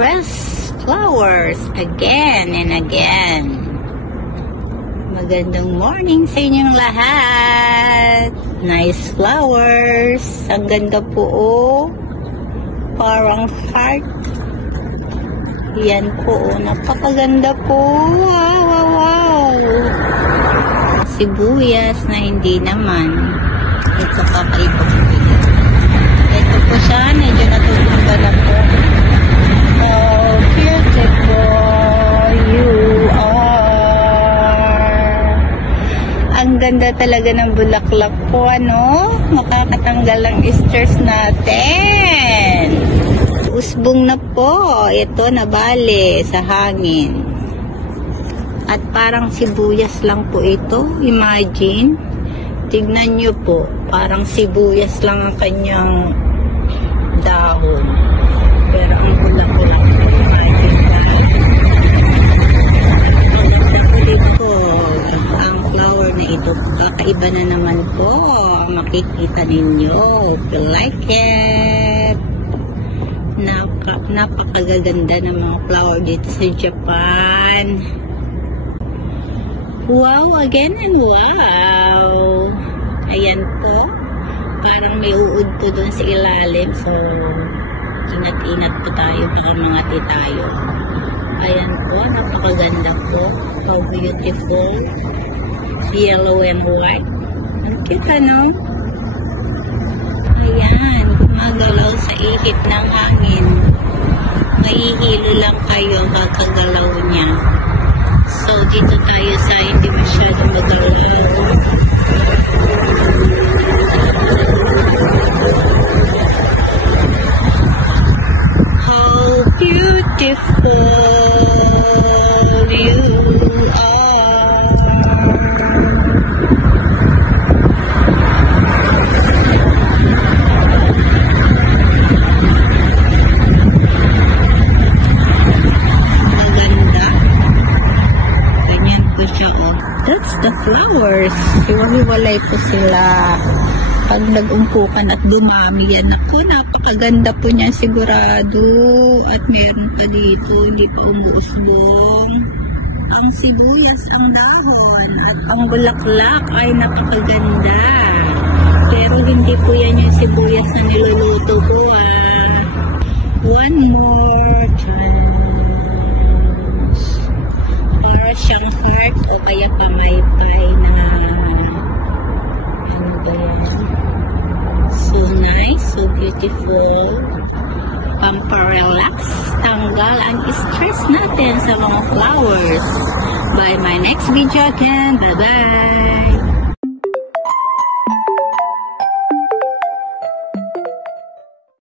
express flowers again and again. Magandang morning sa inyong lahat. Nice flowers. Ang ganda po, oh. Parang heart. Yan po, oh. Napakaganda po. Wow, wow, wow. Sibuyas na hindi naman. Ito kakaiba po. Ito po siya. Medyo natutumba na po. Oh, beautiful you are. Ang ganda talaga ng bulaklak po, ano? Makakatanggal ang stress natin. Usbong na po. Ito, nabali sa hangin. At parang sibuyas lang po ito. Imagine. Tignan nyo po. Parang sibuyas lang ang kanyang dahon. Pero ang bulak-bulak po. Imagine dito. Ang flower na ito. Kakaiba na naman po. Makikita ninyo. If you like it. Napakagaganda ng mga flower dito sa Japan. Wow, again and wow. Ayan po. Parang may uod po doon sa ilalim. So, ingat-ingat po tayo. Baka mangati tayo. Ayan po. Napakaganda po. How beautiful. Yellow and white. Ang cute, ano? Ayan. Gumagalaw sa ihip ng hangin. Mahihilo lang kayo kakagalaw niya. So, dito tayo sa hindi masyadong magalaw. How beautiful you are. That's the flowers. Hiwa-hiwalay po sila. Pag nag-umpukan at dumami yan, ako, napakaganda po niya sigurado. At meron pa dito, hindi pa umuusbong. Ang sibuyas, ang dahon, at ang bulaklak ay napakaganda. Pero hindi po yan yung sibuyas na niluluto ko, ah. One more time. Para siyang heart o kaya pamaypay na ano ba yan? So nice, so beautiful. Pamparelax, tanggal ang stress natin sa mga flowers. By my next video again. Bye-bye!